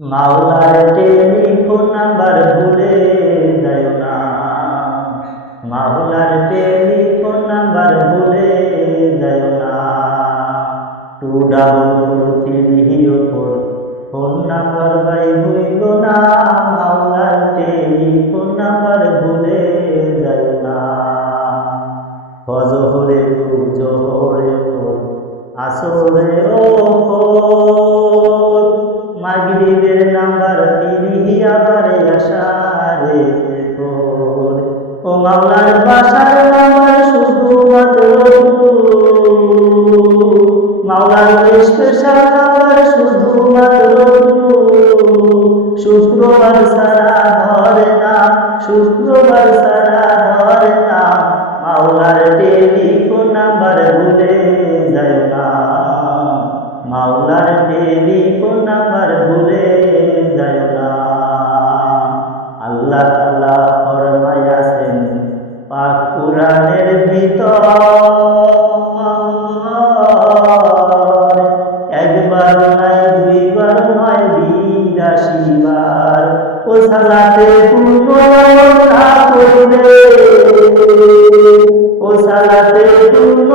মাওলার telephone number ভুলে যাও না, মাওলার টেলিফোন নাম্বার ভুলে যাও না। 24434 ফোন নাম্বার বাই হইল না, মাওলার টেলিফোন নাম্বার ভুলে যাও না। ফজরে জোহরে আসরে ও মাগরিবের নাম্বার তিরিয়াবারে আশারে ফোন। ও মাওলার বাসার নাম্বার শুধুমাত্র মাওলার স্পেশাল নাম্বার শুধুমাত্র শুক্রবার সারা ধরে না, শুক্রবার সারা ধরে না। মাওলার টেলিফোন নাম্বার ভুলে যায় না, মাওলার টেলিফোন নাম্বার ভুলে যায় না। আল্লাহ তাআলা ফরমায়াছেন পাক কুরআনের ভিতর, একবার নয় দুইবার নয় ৮২ বার। ও সালাতে পূর্ণ না করলে, ও সালাতে পূর্ণ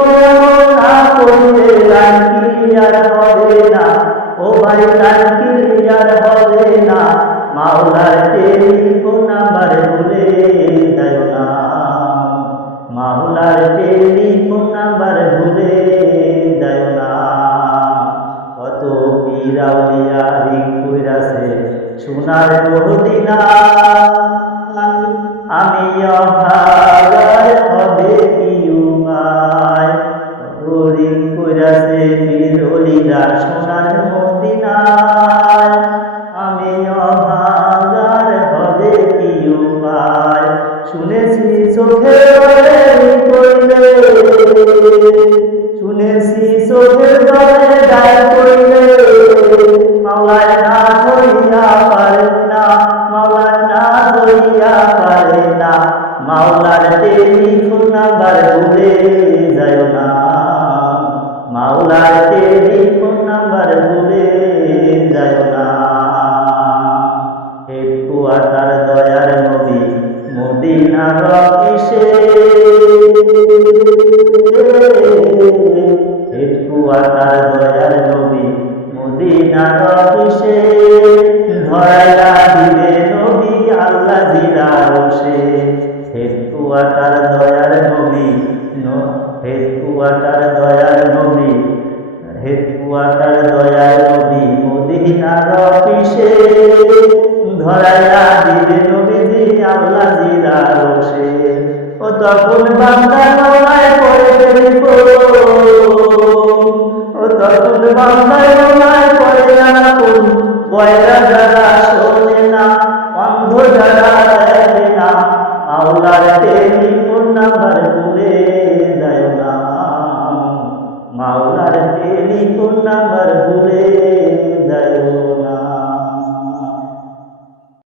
না করলে লাইন ক্লিয়ার হবে না। ও ভাই লাইন ক্লিয়ার হবে না। মাওলার টেলিফোন নাম্বার ভুলে যায় না, মাওলার টেলিফোন নাম্বার ভুলে যায় না। কত পীর আউলিয়া ভিক কইরাছে সোনার মদিনা, আমি অভাগার হবে কি উপায়। ঋণ কইরাছে পীর ওলিরা সোনার মদিনায়, আমি অভাগার হবে কি উপায়। শুনেছি চোখে কইলে, শুনেছি চোখের জলে গায়ে কইলে মাওলায় না ধরিয়া পারে না, মাওলায় না ধরিয়া পারে না। মাওলার টেলিফোন নাম্বার ভুলে যায় না, মাওলার টেলিফোন নাম্বার ভুলে যায় না। হেডকোয়ার্টার দয়ার নবী মদিনার অফিসে, হেডকোয়ার্টার দয়ার নবী মদিনার অফিসে, ধরাইয়া দিবে নবী আল্লাহ জিলার রশে। হেডকোয়ার্টার দয়ার নবী, হেডকোয়ার্টার দয়ার নবী, হেডকোয়ার্টার দয়ার নবী মদিনার অফিসে, ধরাইয়া দিবে নবীজি আল্লাহ জিলার রশে। ও তখন বান্দা নয় পড়ে টেলিফোন, ও তখন বান্দা নয় পড়ে না কোন, বয়রা যারা শোনে না, অন্ধ যারা